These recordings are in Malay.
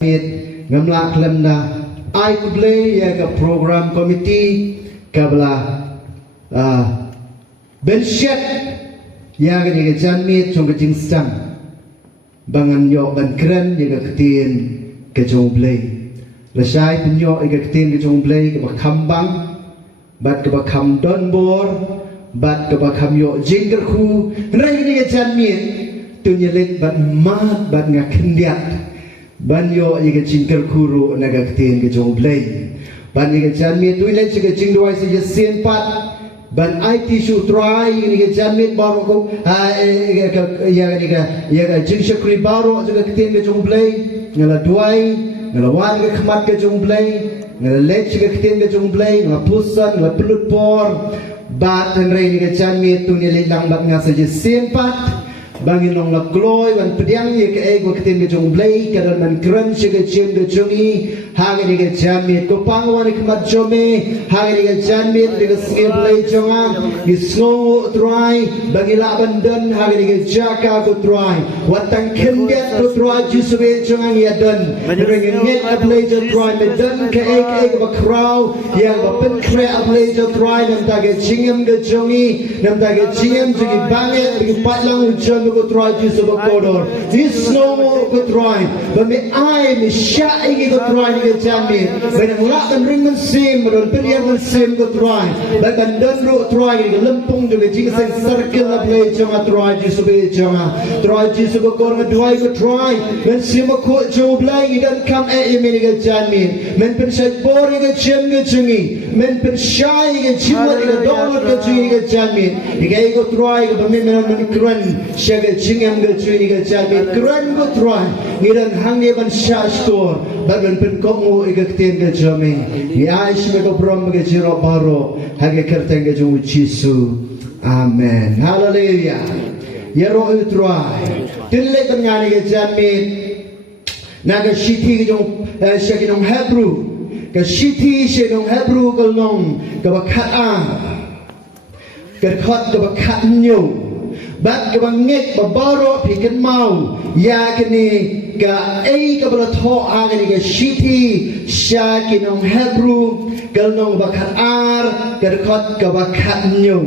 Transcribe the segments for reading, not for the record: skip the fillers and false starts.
ngamla klemna I would lay ya program committee kabla benshet ya ga janmit chong jing stang bangan yo ban kren ya ketin ke jong blay rasai penyo ya ketin ke jong blay ke bakambang bat ke bakam don bor bat ke bakam yo jingger khu rai ni janmit tunyelit bat mat bat ngakendiat ban yo iga jingker kuru naga ketin ke jong blay ban iga janmit tuile chiga jingdoi se sen pat ban IT shu try iga janmit baru ko iga jingshakri baru juga ketin ke jong blay ngala duai ngala wan ke khmat ke jong blay ngala lech ke ketin ke jong blay ngala pusan ngala pelut por bat nrai iga janmit tunile lang bat ngasa je sen pat bangin long la gloy wan pediang ye ke ego ketin ke jong blay kadar man kran shige chen de jongi hage ni ke janmit ko pangwan ke mat jome hage ni ke janmit de ske blay jonga ni snow try bangila bandan hage ni ke jaka ko try watang kendet ko try juswe jonga ya dan ring net blay jo try me dan ke ego ba crow ya ba pen kre blay jo try nam ta ke chingam ke jongi nam ta ke chingam ji banget ke patlang ujang ko try Jesus ko kodor this no more ko try but me I me sha igi ko try ni janmit ben la kan ring man sim ron pilihan man sim ko try but kan dan ro try ni lempung de ji sen circle la play chama try Jesus be chama try Jesus ko kor ngadoi ko try ben sim ko jo blai dan kam e me ni janmit men pen sai bor ni chem ni chungi men pen shai ni chimwa ni dollar ko ji ni janmit ni ko try ko me men kran ke chingam ke chui ke janmit kran ko try ngiran hang ye ban shastor bagan pen komu ikakten ke jame ni aish me ko prom ke jiro baro hage kerteng ke jung jisu amen hallelujah yero try tille tanyani ke janmit naga shiti ke jung shakinong hebrew ke shiti shenong hebrew kolong ke bakat ke khot ke bakat nyu bat ke bangek babaro pikan mau ya kini ga ai ke belatho agani ke shiti shakinong hebrew kalnong bakat ar ke khot ke bakat nyu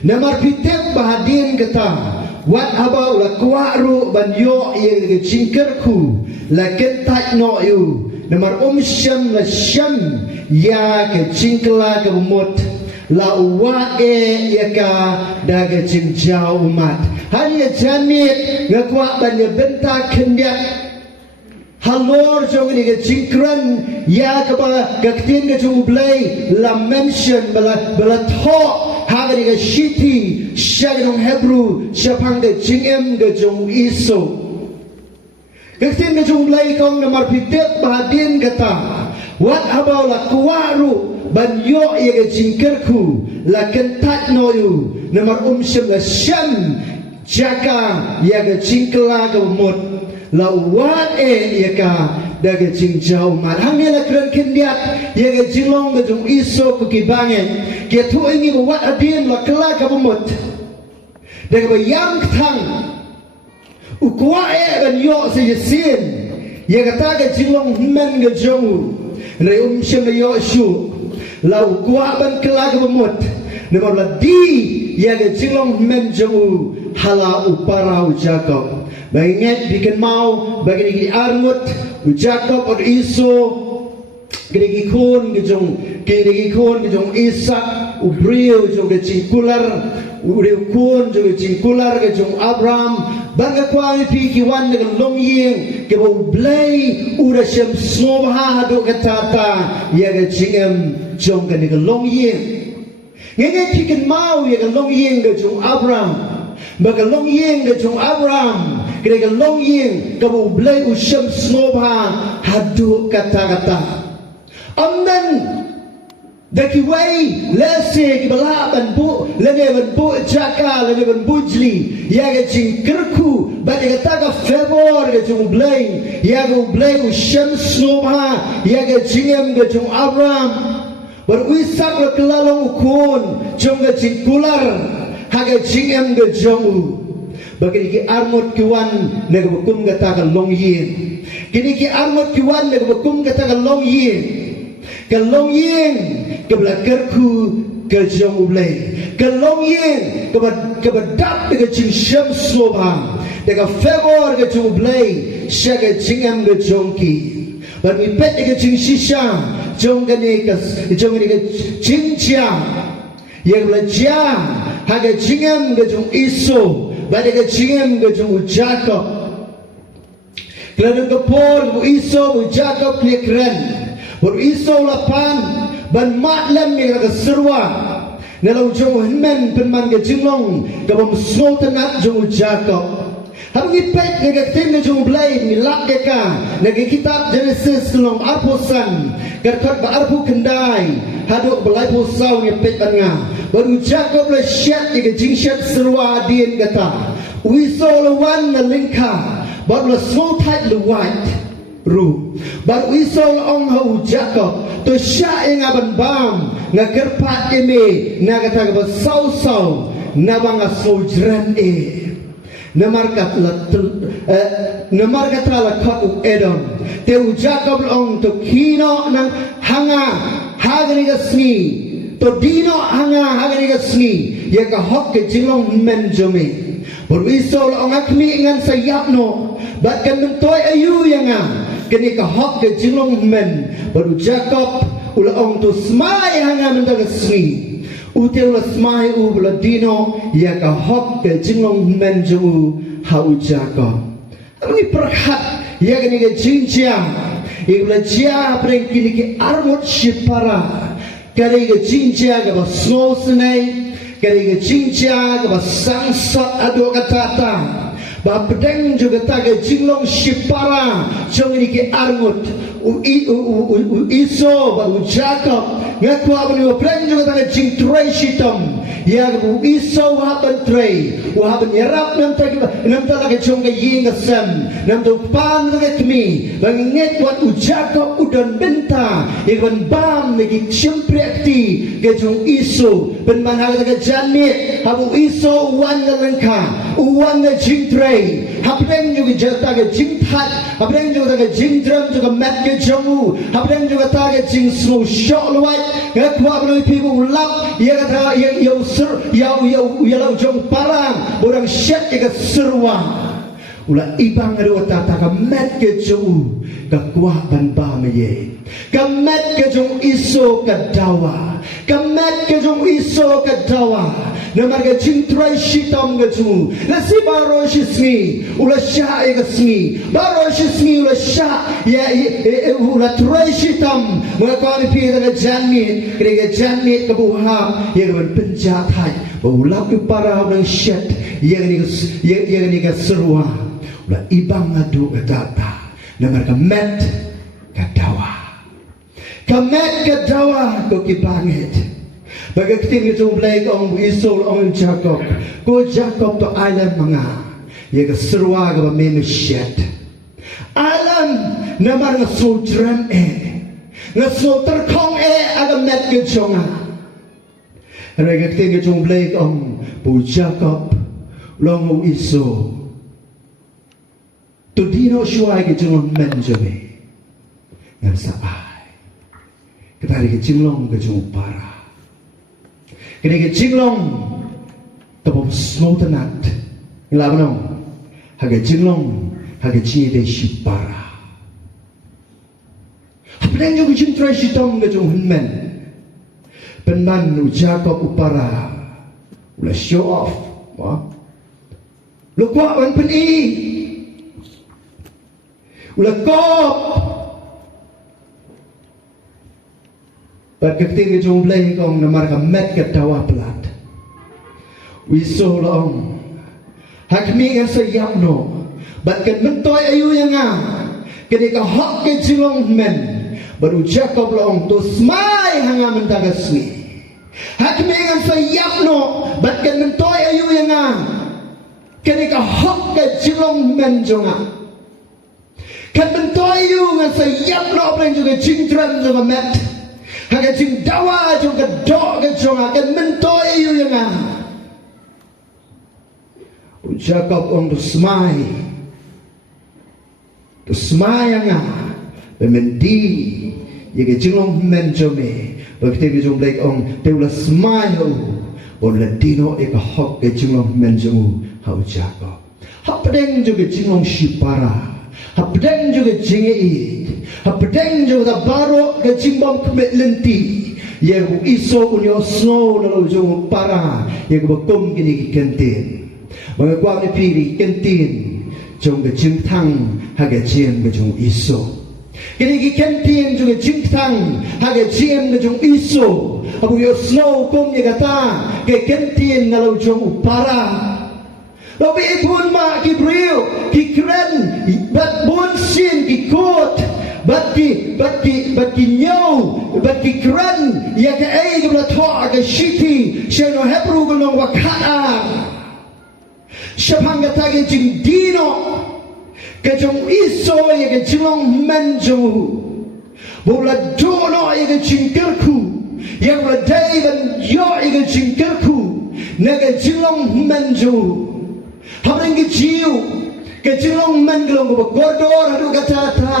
namar pitem bahadin kata what about la kwaru ban yo ye ke jingkerku la kentat no you namar sham la sham ya ke jingkla ke mut la wae yaka daga jingjau umat hanya janmit ngakwa banya benta kendiat halor jong ni ke jingkran ya ke ba gaktin ke jong blay la mention bala tho ha ke shiti shagnong hebrew shapang de jingem ke jong iso gaktin ke jong blay kong namar pitet bahadin kata what about la kwaru ban yo ye ke jingkerku la kentat no you namar sham la sham jaka ya ke jingkla ke mut la wat ye ka da ke jingjau mat hang la kran kendiat ye ke jilong ke jung iso ku kibangen ke tu ingi wat adin la kla ke mut da ke yang thang ukwa ban yo se yesin ye ke ta ke jilong men ke jong re sham la yo shu lau gua ban kelag bemut nemar la di ya ke jilong men jong hala uparau Jacob banget bikin mau bagi di armut Jacob od iso kini kon ke jong Ishak ubrio jong ke cingkular uriu kon jong ke cingkular ke jong Abraham bangga kwang piki wan dengan long ying ke bau blay ura shem snobha hadu katata ya ke jingem jong ke dengan long ying ngenge pikin mau ya ke long ying ke jong Abraham bangga long ying ke jong Abraham ke long ying ke bau blay u shem snobha hadu kata amen daki wai lese ki bala ban bu lene ban bu jaka lene ban bujli ya ga jingkerku ba ga ta ga favor ga jung blain ya ga blain u shams noma ya ga jingem ga jung Abraham bar Ishak la kelalong ukun jung ga jingkular ha ga jingem ga jung Bagi ki armut kiwan nagbukum kata ka long yin. Kini ki armut kiwan nagbukum kata ka long yin. Ka long yin ka belakar ku ka jong ublay. Ka long yin ka badap ka jing syam sloba. Ka favor ka jong ublay sya ka jingam ka jongki. Bagi pet ka jing shisha jong ka ni ka jing chiang. Yang belajar haga jingam ka jong iso. Bagi ka jingam ka jong Jacob. Kerana kepor bu iso bu Jacob ni keren. Bu iso lapan ban matlam ni ka serwa. Nalau jong henmen penman ka jinglong ka bom sultanat jong Jacob. Habang ipet negatif na jong blay nilak ka nagi kitab Genesis long arposan karkat ba arpo kendai hadok belai posau ni pet banga baru Jacob la syat ni jing syat serwa dien kata wiso lawan na lingka baru la small tight luwat ru baru wiso la ong hau Jacob to syat yang aban bam ngakerpat ini ngakata ba sau na banga sojran Namarkat la kat Edom. Teu Jacob long to kino nang hanga hagani gasni. To dino hanga hagani gasni. Ya ka hok ke jilong menjome. Berwisol ong akmi ngan sayapno. Bat kan mentoy ayu yanga. Kini ka hok ke jilong men. Baru Jacob ula ong to smai hanga mendagasni. Util lasmai u beladino ya ka hok ke jinglong menju hau Jacob. Ini perhat ya kini ke jinjang. Ibla jia preng kini ke armut shipara. Kini ke jinjang ke basno senai. Kini ke jinjang ke basangsat adu katata. Ba pedang juga tak ke jinglong shipara. Jong ini ke armut iso ba Jacob. Ngaku apa ni wapren juga tak jing tray shitam ya bu iso wahaban tray wahaban yarap nam tak jong ke ying asam nam tu pan tak kemi banget kuat Jacob udan benta ikan bam lagi syempreakti ke jong iso ben manhal tak janit habu iso wan lengka wan jing tray hapren juga jata ke jing tat hapren juga tak jing drum juga mat ke jongu hapren juga tak jing slow shot luat ngakwa melalui pibu lap ia kata ia lau jong parang orang syat ia serwa ulah ibang ada tata kamet ke jong kakuah ban bamaye kamet ke jong iso kadawa kamet ke jong iso kadawa namar ke jintrai shitam ke jong nasi baro shismi ulah syah ia kesmi baro shismi ulah syah ya ulah trai shitam mengakau ni pi dengan janit kena janit kebuham ia keban penjahat ulah para orang syat yang ni ke serwa ulah ibang adu kata namar kamet kadawa kamet kadawa ko kibangit bagai keting itu mulai kong isol ong Jacob ko Jacob to island mga ya ke serwa ke memesyat alam namar ngasodran ngaso terkong agam net ke jonga bagai keting itu mulai kong bu Jacob long iso to dino shuai ke jong menjome ngarsa ai ketari ke jinglong ke jong para kini ke jinglong ke bom smotanat ilabno haga jinglong haga jide shipara hapren jo ke jintrai shitom ke jong hunmen penman u Jacob upara ula show off wa lo kwa wan peni ulah kop berketing ke jong blay kong namar ka met ke dawa pelat wiso long hakmi ngan sayapno bat kan mentoy ayu yang kini ka hok ke jilong men baru Jacob long to smai hanga mentagasni hakmi ngan sayapno bat kan mentoy ayu yang kini ka hok ke jilong men jonga kan mentoy ayu ngan sayapno apa juga jingtran juga met haga jing dawa juga dok ke jonga kan mentoy ayu yang Jacob ong smai yang mendi ye ke jinglong men jome bakte bi jong blek ong te ula smai ho on la dino e ka hok ke jinglong men jomu hau Jacob hapdeng jo ke jinglong shipara hapdeng jo ke jinge hapdeng jo da baro ke jimbom kmet lenti ye bu iso unyo snow na lo jo para ye ko kom kini ki kentin mga kwa ni piri kentin jong ke jing thang ha ke jiem ke jong iso kini ki kentin jong ke jing thang ha ke jiem ke jong iso abu yo snow kom ye kata ke kentin na lo jong para lo bi pun ma ki brio ki kren bat bon sin ki kot bat ki nyau bat ki kren ya ke ai ke la tho ke shiti sheno hebru ke long wakata shapanga tage jing dino ke jong iso ye ke jilong menjo bola dono ye ke jing kerku ye bola daivan yo ye ke jing kerku ne ke jilong menjo hamreng ke jiu ke jilong menglong ko godor adu kata ta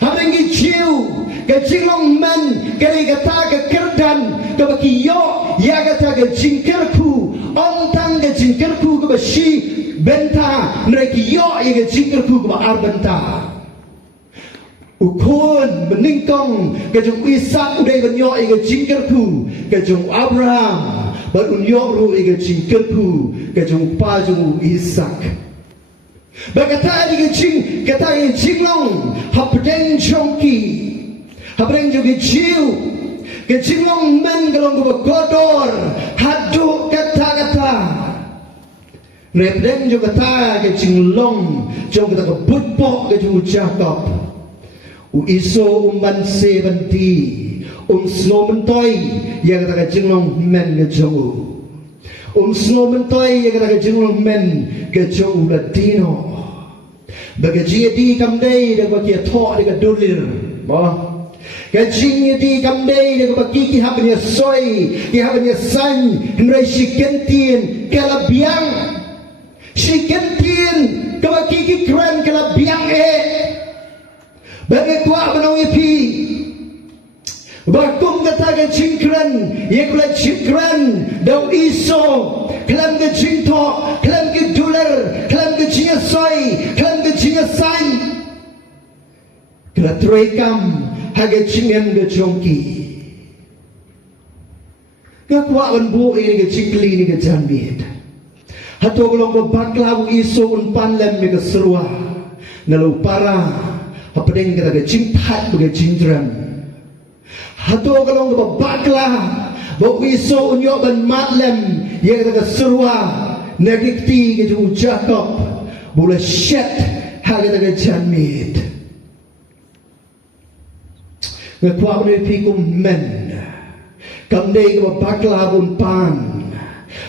hamreng ke jiu ke jilong men ke kata ke kerdan ke baki yo ya kata ke jing kerku ong tang ke jing kerku ke bashi benta mereka yo yang jingkerku ke arbenta ukun meningkong ke jong Ishak udai benyo yang jingkerku ke jong Abraham baru nyoru yang jingkerku ke jong pa jong Ishak berkata yang jing kata yang jinglong hapdeng chongki hapdeng juga jiu ke jinglong men gelong ke godor hadu kata Repden juga ta ke jinglong jong kita ke butpok ke jong Jacob u iso man seventy snow mentoy ya kita ke jinglong men ke jong snow mentoy ya kita ke jinglong men ke jong ladino bagi jadi kamdei de bagi tho de ke dulir ba ke jing di kamdei de bagi ki habnya soi ki habnya san nrai sikentien kalabiang si kentin kaba kiki keren kala biang bagi kuah benong ipi bakum kata ke cingkren ye kula cingkren dau iso kelam ke cingto kelam ke duler kelam ke cinga soi kelam ke cinga sai kala troikam hage cingen ke jongki ka kuah ban bu ini ke cingkli ni ke janbit hato golong ko baklaw iso unpan lem me keserua nalu para hapdeng kita ke cingpat ke cingdram hato golong ko bakla bo iso unyo ban matlem ye kita keserua negikti ke jung Jacob bula shet ha kita ke janmit ngakwa ne pikum men kamdei ko bakla unpan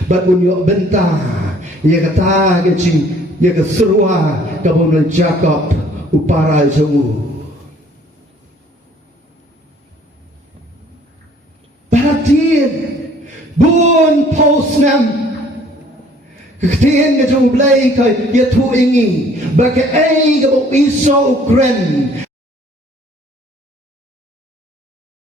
bat unyo benta ia kata ke cing ia ke serua kabun Jacob upara jemu perhatian bun posnam ketien ke jung blai ke ia tu ingi bagi ai ke iso ukren